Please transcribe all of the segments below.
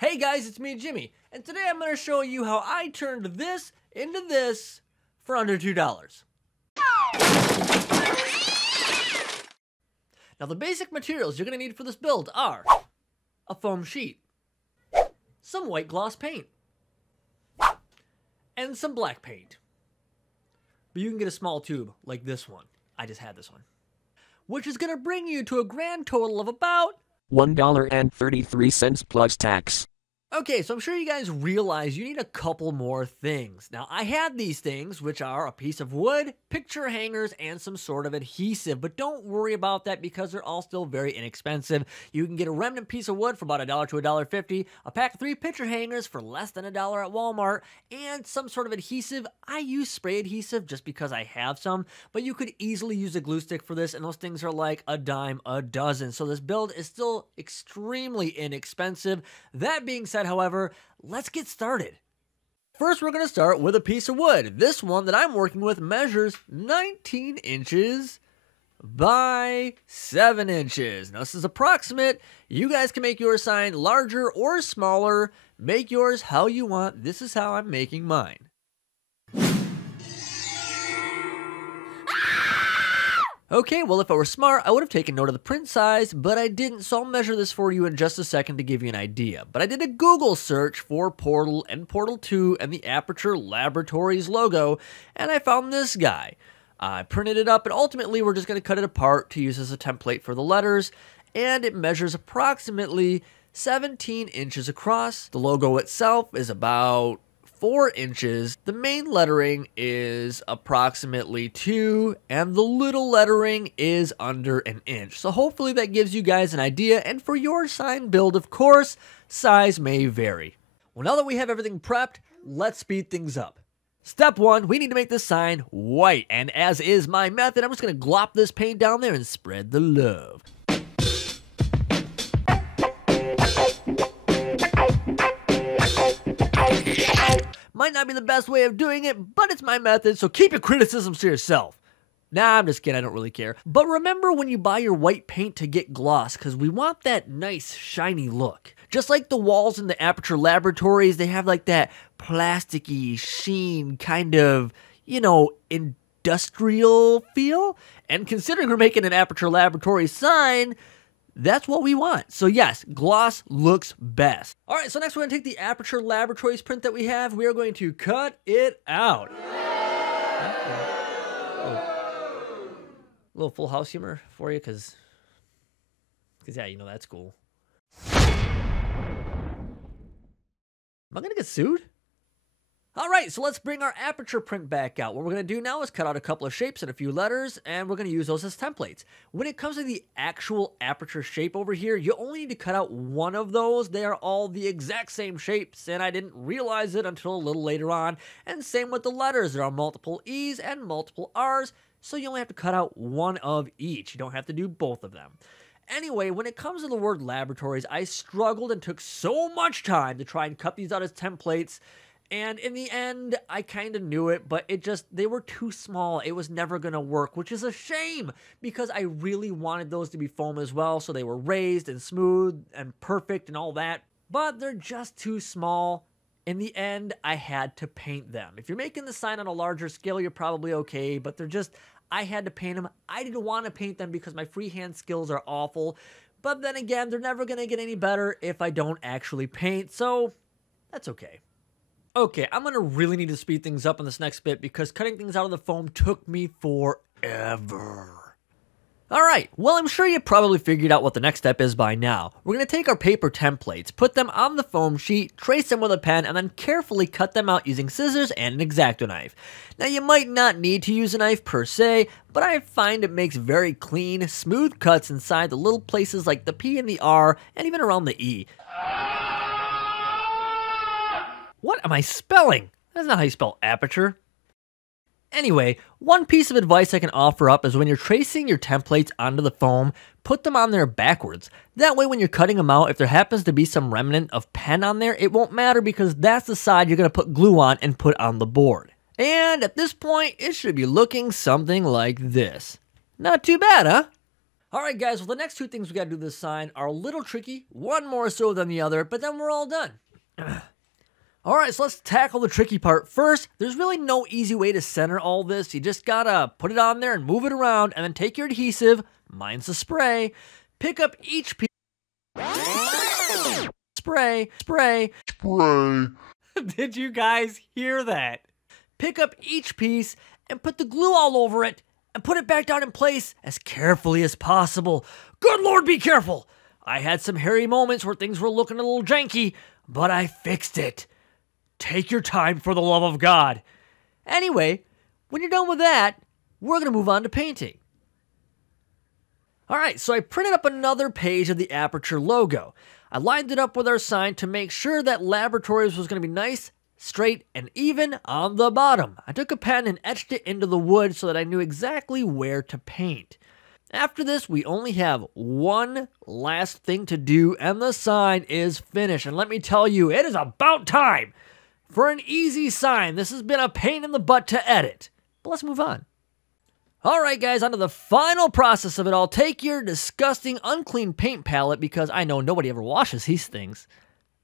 Hey guys, it's me, Jimmy, and today I'm going to show you how I turned this into this for under $2. Now the basic materials you're going to need for this build are a foam sheet, some white gloss paint, and some black paint. But you can get a small tube like this one. I just had this one. Which is going to bring you to a grand total of about $1.33 plus tax. Okay, so I'm sure you guys realize you need a couple more things. Now, I had these things, which are a piece of wood, picture hangers, and some sort of adhesive, but don't worry about that because they're all still very inexpensive. You can get a remnant piece of wood for about $1 to $1.50, a pack of 3 picture hangers for less than $1 at Walmart, and some sort of adhesive. I use spray adhesive just because I have some, but you could easily use a glue stick for this, and those things are like a dime a dozen. So this build is still extremely inexpensive. That being said, however, let's get started. First, we're going to start with a piece of wood. This one that I'm working with measures 19 inches by 7 inches. Now, this is approximate. You guys can make your sign larger or smaller. Make yours how you want. This is how I'm making mine. Okay, well, if I were smart, I would have taken note of the print size, but I didn't, so I'll measure this for you in just a second to give you an idea. But I did a Google search for Portal and Portal 2 and the Aperture Laboratories logo, and I found this guy. I printed it up, and ultimately we're just going to cut it apart to use as a template for the letters, and it measures approximately 17 inches across. The logo itself is about 4 inches. The main lettering is approximately 2, and the little lettering is under an inch. So hopefully that gives you guys an idea, and for your sign build, of course, size may vary. Well, now that we have everything prepped, let's speed things up. Step 1, we need to make this sign white, and as is my method, I'm just going to glop this paint down there and spread the love. Might not be the best way of doing it, but it's my method, so keep your criticisms to yourself. Nah, I'm just kidding, I don't really care. But remember when you buy your white paint to get gloss, because we want that nice, shiny look. Just like the walls in the Aperture Laboratories, they have like that plasticky sheen kind of, industrial feel. And considering we're making an Aperture Laboratories sign, that's what we want. So yes, gloss looks best. All right, so next we're going to take the Aperture Laboratories print that we have. We are going to cut it out. A little Full House humor for you, because yeah, that's cool. Am I going to get sued? All right, so let's bring our Aperture print back out. What we're going to do now is cut out a couple of shapes and a few letters, and we're going to use those as templates. When it comes to the actual Aperture shape over here, you only need to cut out one of those. They are all the exact same shapes, and I didn't realize it until a little later on. And same with the letters. There are multiple E's and multiple R's, so you only have to cut out one of each. You don't have to do both of them. Anyway, when it comes to the word laboratories, I struggled and took so much time to try and cut these out as templates. And in the end, I kind of knew it, but they were too small. It was never going to work, which is a shame because I really wanted those to be foam as well. So they were raised and smooth and perfect and all that, but they're just too small. In the end, I had to paint them. If you're making the sign on a larger scale, you're probably okay, but I had to paint them. I didn't want to paint them because my freehand skills are awful. But then again, they're never going to get any better if I don't actually paint. So that's okay. Okay, I'm going to really need to speed things up on this next bit because cutting things out of the foam took me forever. Alright, well I'm sure you probably figured out what the next step is by now. We're going to take our paper templates, put them on the foam sheet, trace them with a pen, and then carefully cut them out using scissors and an X-Acto knife. Now you might not need to use a knife per se, but I find it makes very clean, smooth cuts inside the little places like the P and the R, and even around the E. What am I spelling? That's not how you spell aperture. Anyway, one piece of advice I can offer up is when you're tracing your templates onto the foam, put them on there backwards. That way when you're cutting them out, if there happens to be some remnant of pen on there, it won't matter because that's the side you're going to put glue on and put on the board. And at this point, it should be looking something like this. Not too bad, huh? Alright guys, well the next two things we gotta do this sign are a little tricky, one more so than the other, but then we're all done. Alright, so let's tackle the tricky part first. There's really no easy way to center all this. You just gotta put it on there and move it around, and then take your adhesive, mine's the spray, pick up each piece, spray. Did you guys hear that? Pick up each piece and put the glue all over it and put it back down in place as carefully as possible. Good Lord, be careful! I had some hairy moments where things were looking a little janky, but I fixed it. Take your time for the love of God. Anyway, when you're done with that, we're going to move on to painting. Alright, so I printed up another page of the Aperture logo. I lined it up with our sign to make sure that Laboratories was going to be nice, straight, and even on the bottom. I took a pen and etched it into the wood so that I knew exactly where to paint. After this, we only have one last thing to do, and the sign is finished. And let me tell you, it is about time for an easy sign. This has been a pain in the butt to edit. But let's move on. Alright guys, on to the final process of it all. Take your disgusting, unclean paint palette, because I know nobody ever washes these things.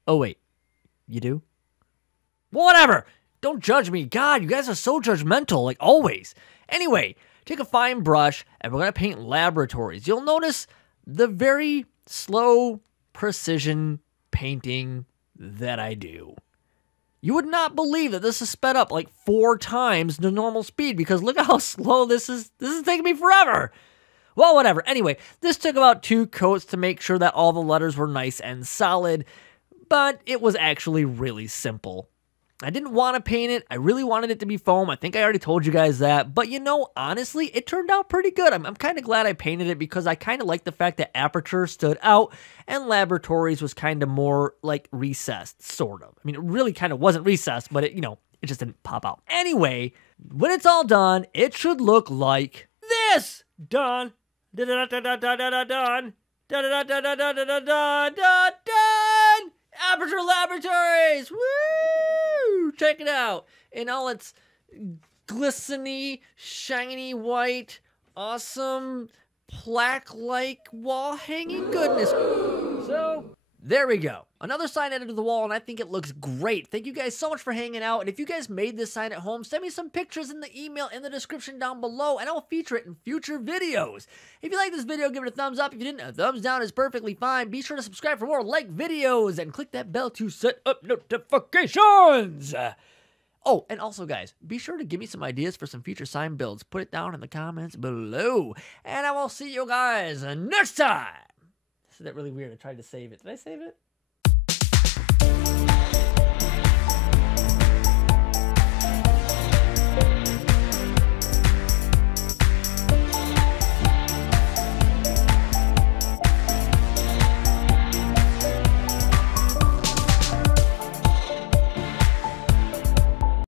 Oh wait, you do? Whatever! Don't judge me. God, you guys are so judgmental, like always. Anyway, take a fine brush, and we're going to paint Laboratories. You'll notice the very slow precision painting that I do. You would not believe that this is sped up like 4 times the normal speed, because look at how slow this is. This is taking me forever. Well, whatever. Anyway, this took about 2 coats to make sure that all the letters were nice and solid, but it was actually really simple. I didn't want to paint it. I really wanted it to be foam. I think I already told you guys that. But you know, honestly, it turned out pretty good. I'm kind of glad I painted it, because I kind of like the fact that Aperture stood out and Laboratories was kind of more like recessed, sort of. I mean, it really kind of wasn't recessed, but it just didn't pop out. Anyway, when it's all done, it should look like this. Done. Done. Done. Aperture Laboratories. Woo! Check it out in all its glistening, shiny white, awesome plaque-like wall hanging goodness. So there we go. Another sign added to the wall, and I think it looks great. Thank you guys so much for hanging out. And if you guys made this sign at home, send me some pictures in the email in the description down below, and I will feature it in future videos. If you like this video, give it a thumbs up. If you didn't, a thumbs down is perfectly fine. Be sure to subscribe for more like videos, and click that bell to set up notifications. Oh, and also, guys, be sure to give me some ideas for some future sign builds. Put it down in the comments below, and I will see you guys next time. This is really weird. I tried to save it. Did I save it?